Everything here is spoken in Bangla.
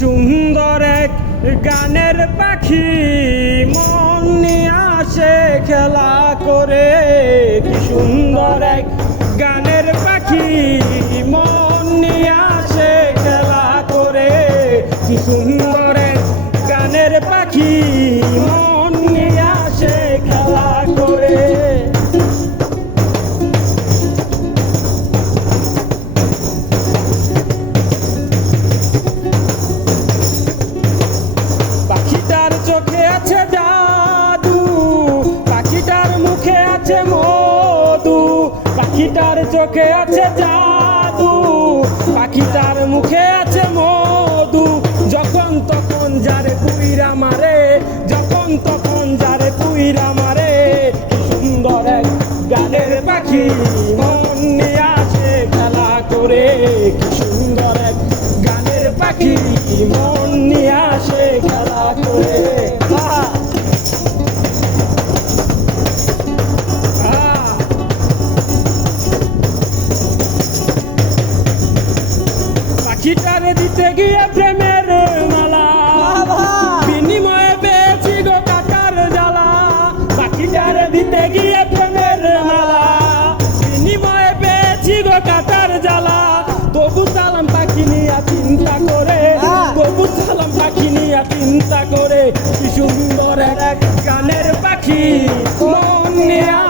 সুন্দর এক গানের পাখি মন নিয়ে আসে খেলা করে। কি সুন্দর এক গানের পাখি মন নিয়ে আসে খেলা করে। কি সুন্দর এক গানের পাখি মন নিয়ে আসে খেলা করে। পাখিটার চোখে আছে জাদু, পাখিটার মুখে আছে মধু। পাখিটার চোখে আছে জাদু, পাখিটার মুখে আছে মধু। যখন তখন যারে পুইরা মারে, যখন তখন যারে পুইরা মারে। কি সুন্দর এক গানের পাখি মন নিয়ে আসে খেলা করে। কি সুন্দর এক গানের পাখি মন নিয়ে আসে খেলা করে। পাখিটারে দিতে গিয়ে প্রেমের মালা, বিনিময়ে পেয়েছি গো কাটার জ্বালা। পাখিটারে দিতে গিয়ে প্রেমের মালা, বিনিময়ে পেয়েছি গো কাটার জ্বালা। তবু সালাম পাখি নিয়া চিন্তা করে, তবু সালাম পাখি নিয়া চিন্তা করে। কি সুন্দর এক গানের পাখি মন নিয়া